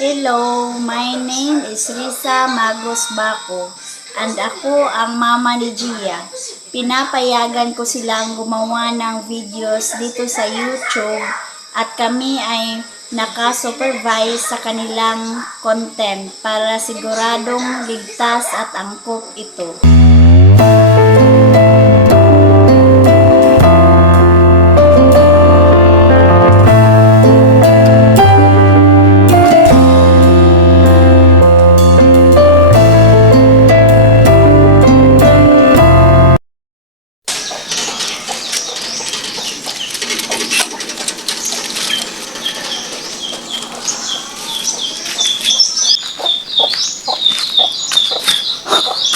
Hello, my name is Risa Magos Baco and ako ang mama ni Gia. Pinapayagan ko silang gumawa ng videos dito sa YouTube at kami ay naka-supervise sa kanilang content para siguradong ligtas at angkop ito.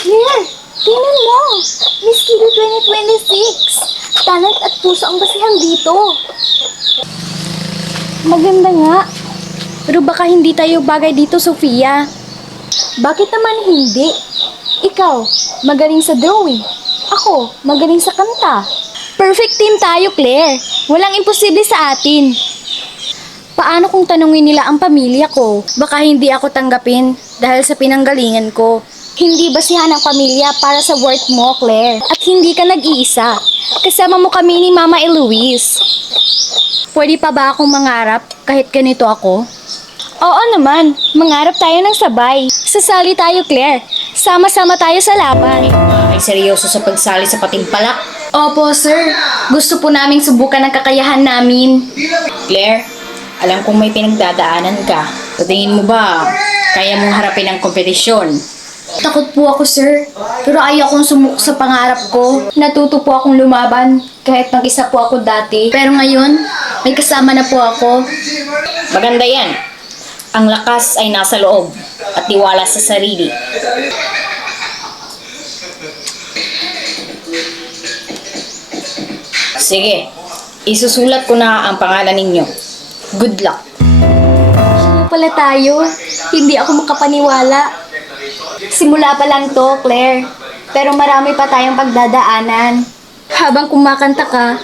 Claire, tingnan mo! Miss Kido 2026! Talent at puso ang basihan dito. Maganda nga. Pero baka hindi tayo bagay dito, Sofia. Bakit naman hindi? Ikaw, magaling sa drawing. Ako, magaling sa kanta. Perfect team tayo, Claire. Walang imposible sa atin. Paano kung tanungin nila ang pamilya ko? Baka hindi ako tanggapin dahil sa pinanggalingan ko. Hindi basihan ang pamilya para sa worth mo, Claire. At hindi ka nag-iisa. Kasama mo kami ni Mama Eloise. Pwede pa ba akong mangarap kahit ganito ako? Oo naman, mangarap tayo ng sabay. Sasali tayo, Claire. Sama-sama tayo sa laban. Ay seryoso sa pagsali sa patimpalak. Opo, sir. Gusto po naming subukan ang kakayahan namin. Claire, alam kong may pinagdadaanan ka. Sa tingin mo ba, kaya mong harapin ang kompetisyon? Takot po ako, sir. Pero ayaw kong sumuko sa pangarap ko. Natuto po akong lumaban kahit mag-isa po ako dati. Pero ngayon, may kasama na po ako. Maganda yan. Ang lakas ay nasa loob at tiwala sa sarili. Sige, isusulat ko na ang pangalan ninyo. Good luck. Siya pala tayo. Hindi ako makapaniwala. Simula pa lang to, Claire. Pero marami pa tayong pagdadaanan. Habang kumakanta ka,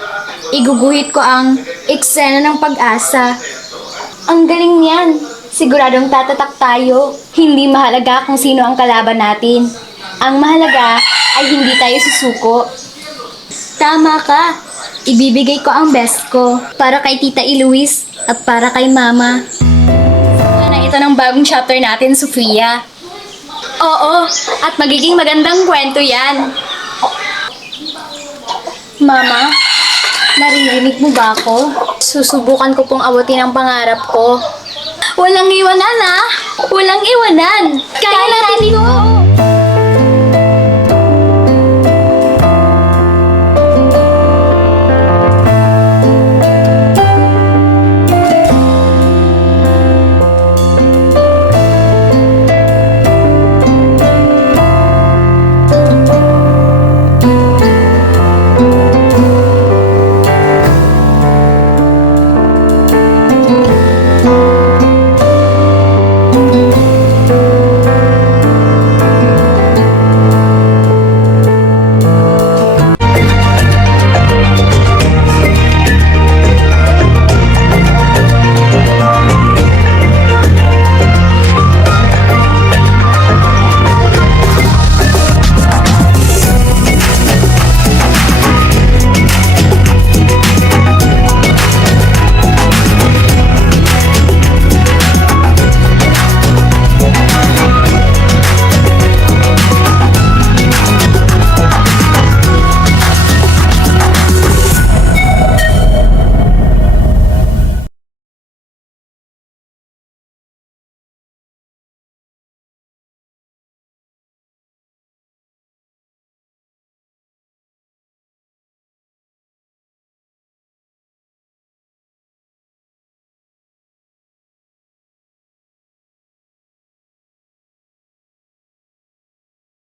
iguguhit ko ang eksena ng pag-asa. Ang galing niyan. Siguradong tatatak tayo. Hindi mahalaga kung sino ang kalaban natin. Ang mahalaga ay hindi tayo susuko. Tama ka. Ibibigay ko ang best ko para kay Tita Eloise at para kay Mama. Sana ito ng bagong chapter natin, Sofia. Oo, at magiging magandang kwento yan. Mama, naririnig mo ba ako? Susubukan ko pong abutin ang pangarap ko. Walang iwanan, ah! Walang iwanan! Kaya natin ito!